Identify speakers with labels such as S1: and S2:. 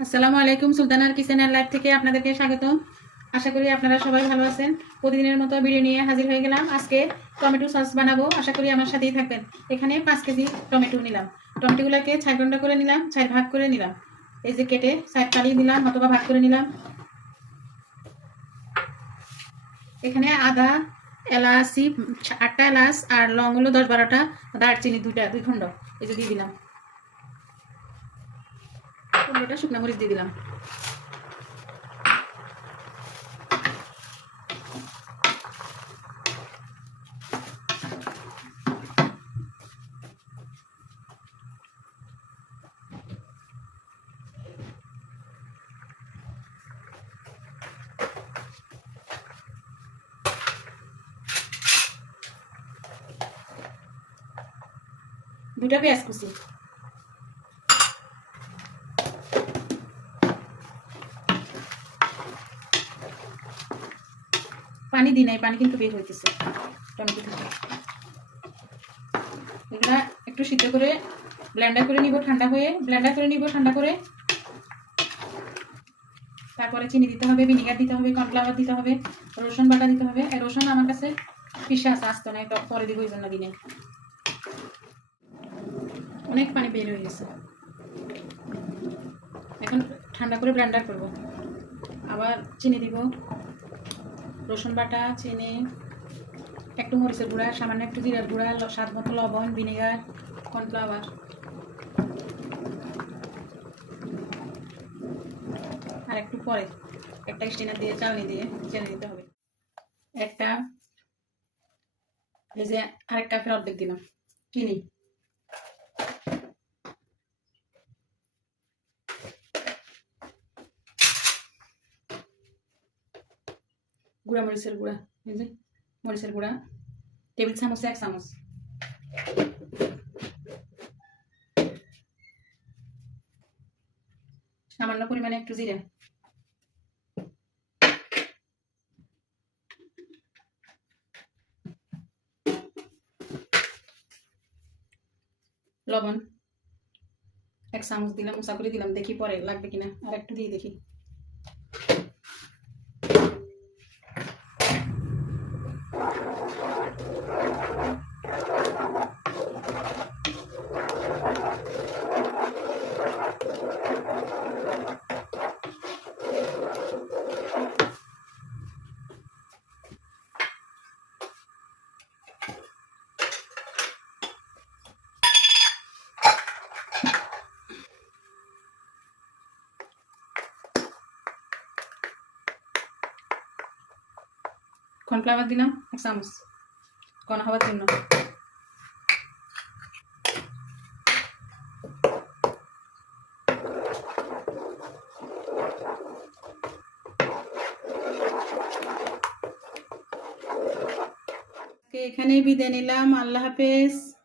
S1: আসসালামু আলাইকুম, সুলতানার kitchen and life থেকে আপনাদেরকে স্বাগত। আশা করি আপনারা সবাই ভালো আছেন। প্রতিদিনের মতো ভিডিও নিয়ে হাজির হয়ে গেলাম। আজকে টমেটো সস বানাবো, আশা করি আমার সাথেই থাকবেন। এখানে পাঁচ কেজি টমেটো নিলাম। টমেটোগুলোকে ছাই ঘণ্টা করে নিলাম ছাই ভাগ করে নিলাম। এই যে কেটে সাইড কালিয়ে দিলাম, অথবা ভাগ করে নিলাম। এখানে আদা, এলাচি, আটটা এলাচ আর লং হলো দশ বারোটা, দারচিনি দুইটা, দুই খণ্ড। এই যে দিয়ে দিলাম। পনেরোটা শুকনো মরিচ দিয়ে দিলাম। দুটা পেঁয়াজ কুচি। পানি দিই নাই, পানি কিন্তু বের হইতেছে। টমেটো থেকে। এগুলা একটু সিদ্ধ করে ব্লেন্ডার করে নিব ঠান্ডা হয়ে। ব্লেন্ডার করে নিব ঠান্ডা করে। তারপরে চিনি দিতে হবে, ভিনিগার দিতে হবে, কর্নফ্লাওয়ার দিতে হবে, রসুন বাটা দিতে হবে। রসুন আমার কাছে পিসা আছে, আসতো না টক পরে দিব ওই জন্য দিনে। অনেক পানি বের হয়ে গেছে। এখন ঠান্ডা করে ব্লেন্ডার করব। আবার চিনি দিব। রসুন বাটা, চিনি, একটু মরিচের গুঁড়া, সামান্য একটু জিরার গুঁড়া স্বাদ মতো লবণ, ভিনেগার, কর্নফ্লাওয়ার। আর একটু পরে একটা স্টেনার দিয়ে, চালনি দিয়ে চেনে দিতে হবে। একটা, এই যে আরেক কাপের অর্ধেক দিলাম। চিনি। গুঁড়া, মরিচের গুঁড়া, এই মরিচের গুঁড়া, টেবিল চামচ, এক চামচ। সামান্য পরিমাণে একটু জিরা। লবণ। এক চামচ দিলাম উঁচা করে দিলাম, দেখি পরে লাগবে কিনা, আর একটু দিয়ে দেখি। কর্নফ্লাওয়ার দিলাম? এক চামচ। কন হওয়ার জন্য? এখানেই বিদায় নিলাম। আল্লাহ হাফেজ।